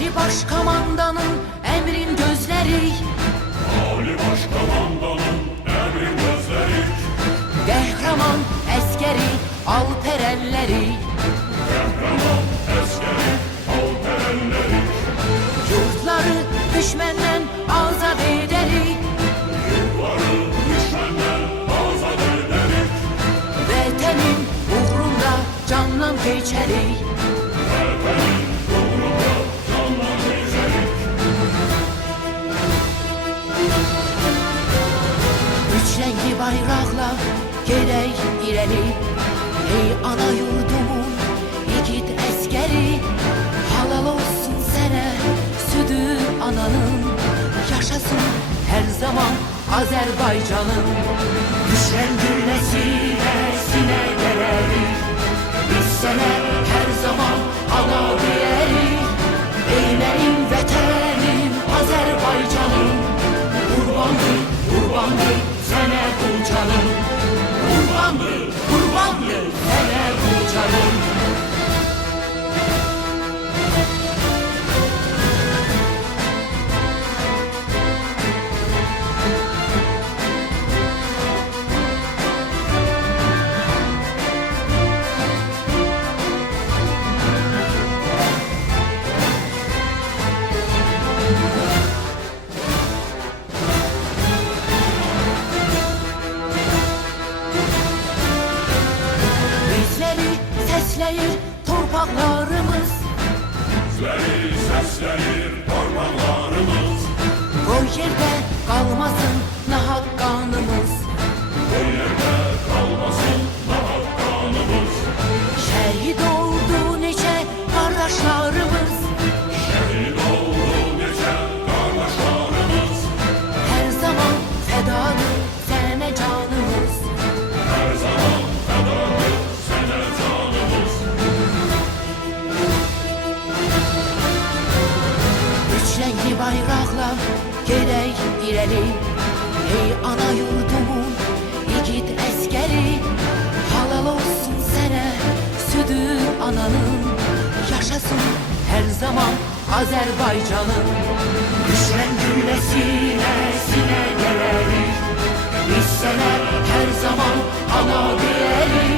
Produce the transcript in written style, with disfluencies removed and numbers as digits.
Ali Başkomandanın emrin gözleri, Ali Başkomandanın emrin gözleri, Qəhrəman əskəri alperelleri, Qəhrəman əskəri alperelleri, yurtları düşmenden azad ederi, yurtları düşmenden azad ederi, vətənin uğrunda candan keçeri. vətənin uğrunda candan keçeri. Üç renkli bayraqla gedək irəli, ey ana yurdumun igid əskəri. Halal olsun sənə südü ananın, yaşasın hər zaman Azərbaycanın. Düşən gülləsinə sinə gələrik, biz sənə hər zaman ana deyərik. Ey mənim vətənim Azərbaycanım, qurbandır, qurbandır sənə bu canım. Qurbandır, qurbandır sənə bu canım. Bizleri səsləyir torpaqlarımız, Bizləri səsləyir torpaqlarımız, qoy yerdə qalmasın nahaq qanımız. bu yerdə qalmasın nahaq qanımız. Şəhid oldu neçə qardaşlarımız, Şəhid oldu neçə qardaşlarımız, hər zaman fədadır sənə canımız. hər zaman fədadır sənə canımız. Üç renkli bayraqla gedək irəli, ey ana yurdumun igid əskəri. Halal olsun sənə südü ananın, yaşasın hər zaman Azərbaycanın. Düşmən gülləsinə sinə gələrik, biz sənə hər zaman ana deyərik.